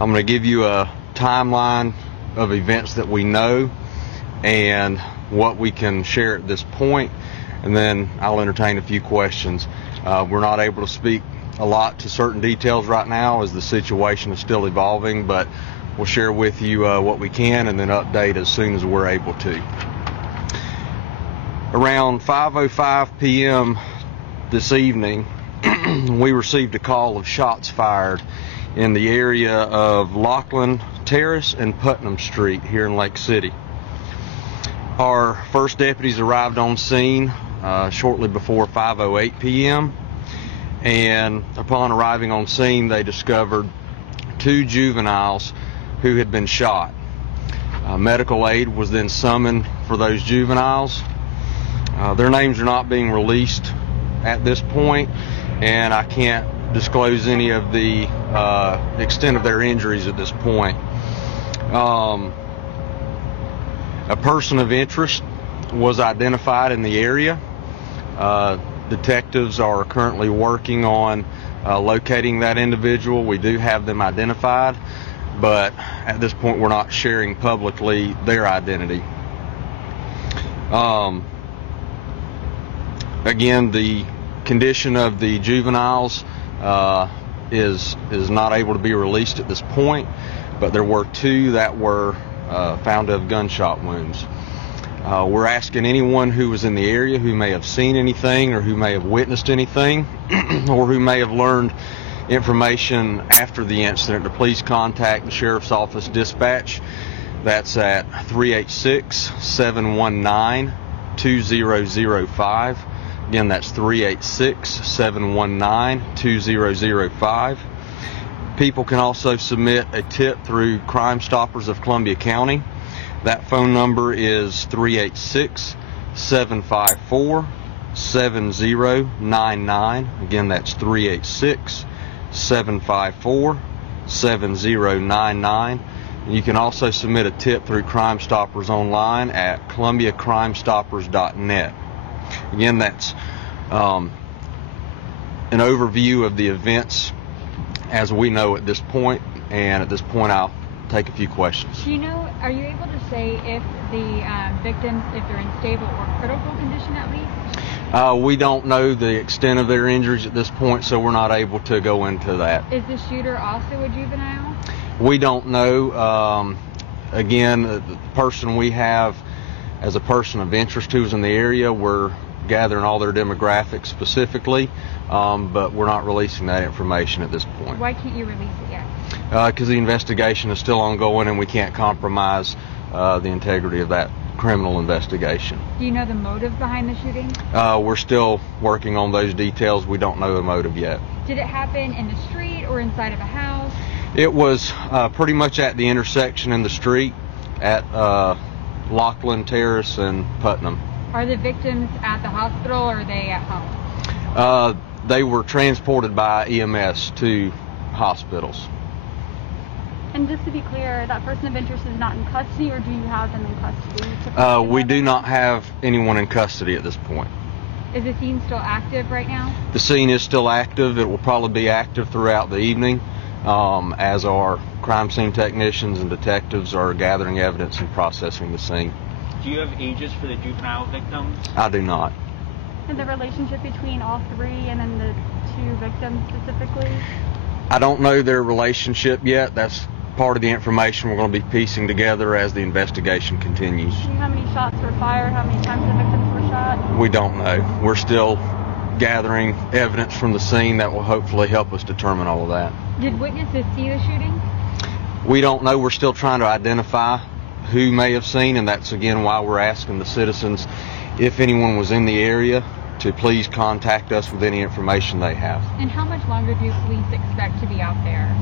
I'm going to give you a timeline of events that we know and what we can share at this point, and then I'll entertain a few questions. We're not able to speak a lot to certain details right now as the situation is still evolving, but we'll share with you what we can and then update as soon as we're able to. Around 5:05 p.m. this evening, we received a call of shots fired in the area of Lachlan Terrace and Putnam Street here in Lake City. Our first deputies arrived on scene shortly before 5:08 p.m. and upon arriving on scene they discovered two juveniles who had been shot. Medical aid was then summoned for those juveniles. Their names are not being released at this point, and I can't disclose any of the extent of their injuries at this point. A person of interest was identified in the area. Detectives are currently working on locating that individual. We do have them identified, but at this point we're not sharing publicly their identity. Again, the condition of the juveniles is not able to be released at this point, but there were two that were found to have gunshot wounds. We're asking anyone who was in the area who may have seen anything or who may have witnessed anything or who may have learned information after the incident to please contact the Sheriff's Office dispatch. That's at 386-719-2005. Again, that's 386-719-2005. People can also submit a tip through Crime Stoppers of Columbia County. That phone number is 386-754-7099. Again, that's 386-754-7099. And you can also submit a tip through Crime Stoppers online at columbiacrimestoppers.net. Again, that's an overview of the events as we know at this point, and at this point I'll take a few questions. Do you know, are you able to say if the victims, if they're in stable or critical condition at least? We don't know the extent of their injuries at this point, so we're not able to go into that. Is the shooter also a juvenile? We don't know. Again, the person we have as a person of interest who's in the area, we're gathering all their demographics specifically, but we're not releasing that information at this point. Why can't you release it yet? Because the investigation is still ongoing and we can't compromise the integrity of that criminal investigation. Do you know the motive behind the shooting? We're still working on those details. We don't know the motive yet. Did it happen in the street or inside of a house? It was pretty much at the intersection in the street at Lachlan Terrace and Putnam. Are the victims at the hospital or are they at home? They were transported by EMS to hospitals. And just to be clear, that person of interest is not in custody, or do you have them in custody? We do not have anyone in custody at this point. Is the scene still active right now? The scene is still active. It will probably be active throughout the evening as our crime scene technicians and detectives are gathering evidence and processing the scene. Do you have ages for the juvenile victims? I do not. And the relationship between all three and then the two victims specifically? I don't know their relationship yet. That's part of the information we're going to be piecing together as the investigation continues. Do you know how many shots were fired? How many times the victims were shot? We don't know. We're still gathering evidence from the scene that will hopefully help us determine all of that. Did witnesses see the shooting? We don't know. We're still trying to identify who may have seen, and that's again why we're asking the citizens, if anyone was in the area, to please contact us with any information they have. And how much longer do police expect to be out there?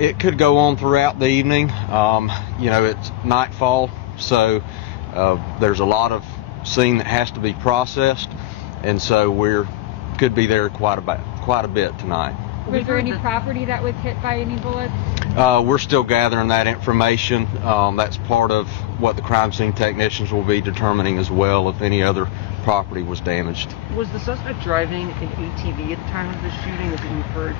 It could go on throughout the evening. It's nightfall, so there's a lot of scene that has to be processed, and so could be there quite a bit tonight. Was there any property that was hit by any bullets? We're still gathering that information. That's part of what the crime scene technicians will be determining as well, if any other property was damaged. Was the suspect driving an ATV at the time of the shooting, as you've heard?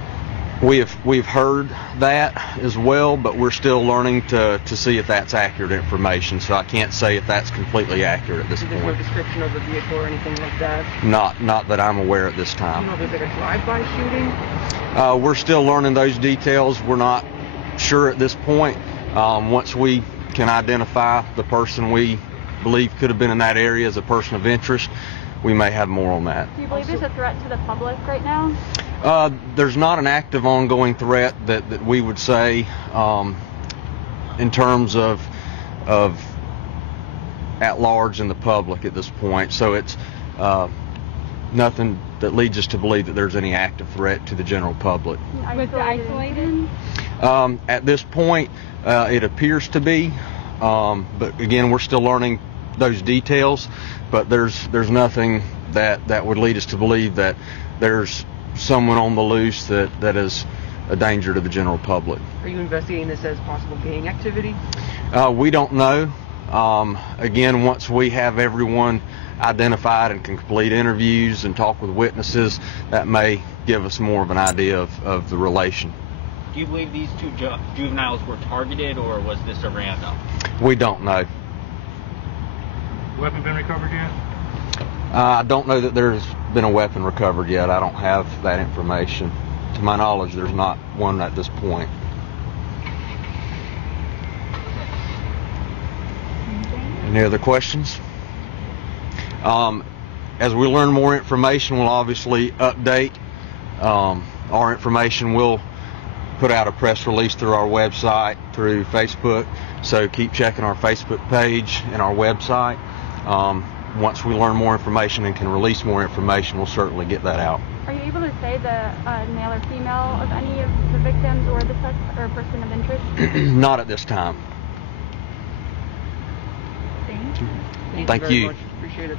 We've heard that as well, but we're still learning to see if that's accurate information. So I can't say if that's completely accurate at this There's no point. description of the vehicle or anything like that. Not that I'm aware at this You time. know, there's like a drive-by shooting. We're still learning those details. We're not sure at this point. Once we can identify the person we believe could have been in that area as a person of interest, we may have more on that. Do you believe there's a threat to the public right now? There's not an active ongoing threat that we would say in terms of at large in the public at this point. So it's nothing that leads us to believe that there's any active threat to the general public. Was it isolated? At this point, it appears to be, but again, we're still learning those details. But there's nothing that would lead us to believe that there's someone on the loose that is a danger to the general public. Are you investigating this as possible gang activity? We don't know. Again, once we have everyone identified and can complete interviews and talk with witnesses, that may give us more of an idea of the relation. Do you believe these two juveniles were targeted, or was this a random? We don't know. Weapon been recovered yet? I don't know that there's been a weapon recovered yet. I don't have that information. To my knowledge, there's not one at this point. Any other questions? As we learn more information, we'll obviously update our information. We'll put out a press release through our website, through Facebook. So keep checking our Facebook page and our website. Once we learn more information and can release more information, we'll certainly get that out. Are you able to say the male or female of any of the victims or the or person of interest? Not at this time. Thank you. Thank very you. much. Appreciate it.